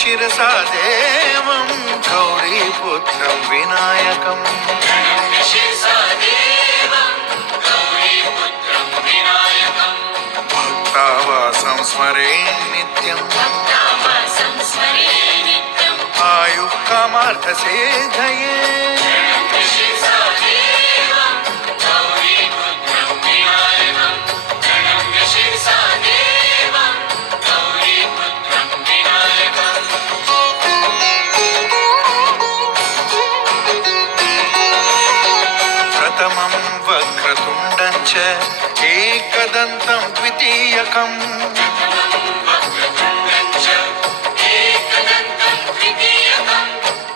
शिरसा देवं गौरीपुत्रं विनायकम् भक्तावासं स्मरे नित्यम् आयुः कामार्थसिद्धये प्रथमं वक्रतुण्डं च एकदन्तं द्वितीयकम्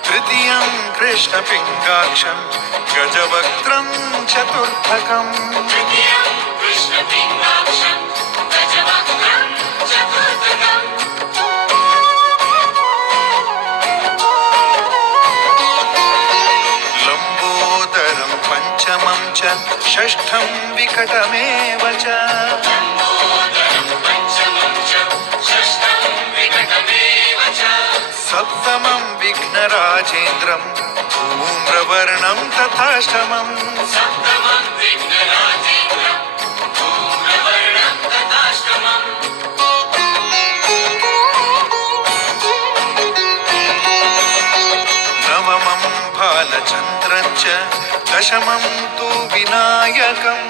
तृतीयं कृष्णपिङ्गाक्षं गजवक्त्रं चतुर्थकम् लम्बोदरं पञ्चमं च षष्ठं विकटमेव च सप्तमं विघ्नराजेन्द्रं धूम्रवर्णं तथाष्टमम् नवमं भालचन्द्रं च दशमं तु विनायकम्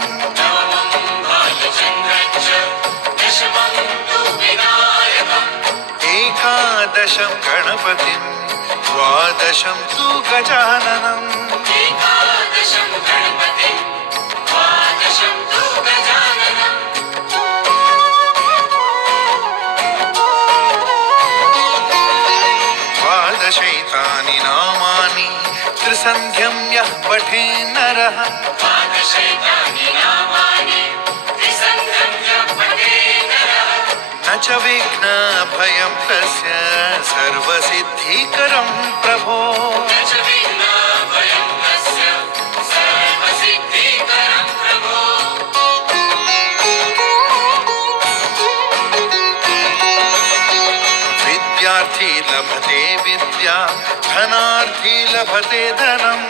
एकादशं गणपतिं द्वादशं तु गजाननम् द्वादशैतानि नामानि त्रिसन्ध्यं यः पठेन् नरः न च विघ्नभयं तस्य सर्वसिद्धिकरं प्रभो विद्यार्थी लभते विद्या धनार्थी लभते धनम्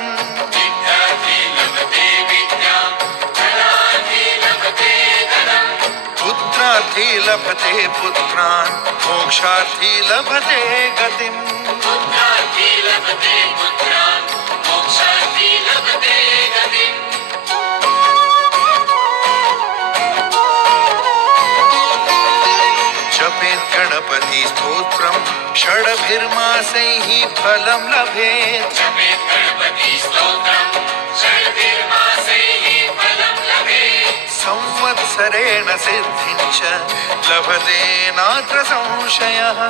पुत्रार्थी लभते पुत्रान् मोक्षार्थी लभते गतिम् जपेत् गणपति स्तोत्रं षड्भिर्मासैः फलं लभेत् संवत्सरेण सिद्धिं च लभते नात्र संशयः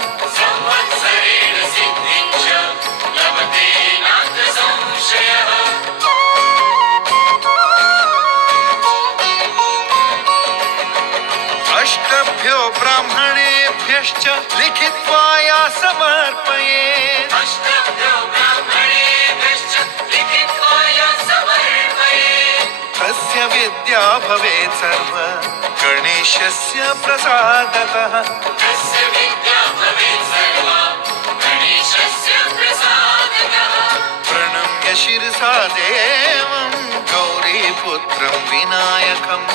अष्टभ्यो ब्राह्मणेभ्यश्च लिखित्वा या समर्पयेत् तस्य विद्या भवेत् सर्व गणेशस्य प्रसादतः प्रणम्य शिरसा देवं गौरीपुत्रं विनायकम्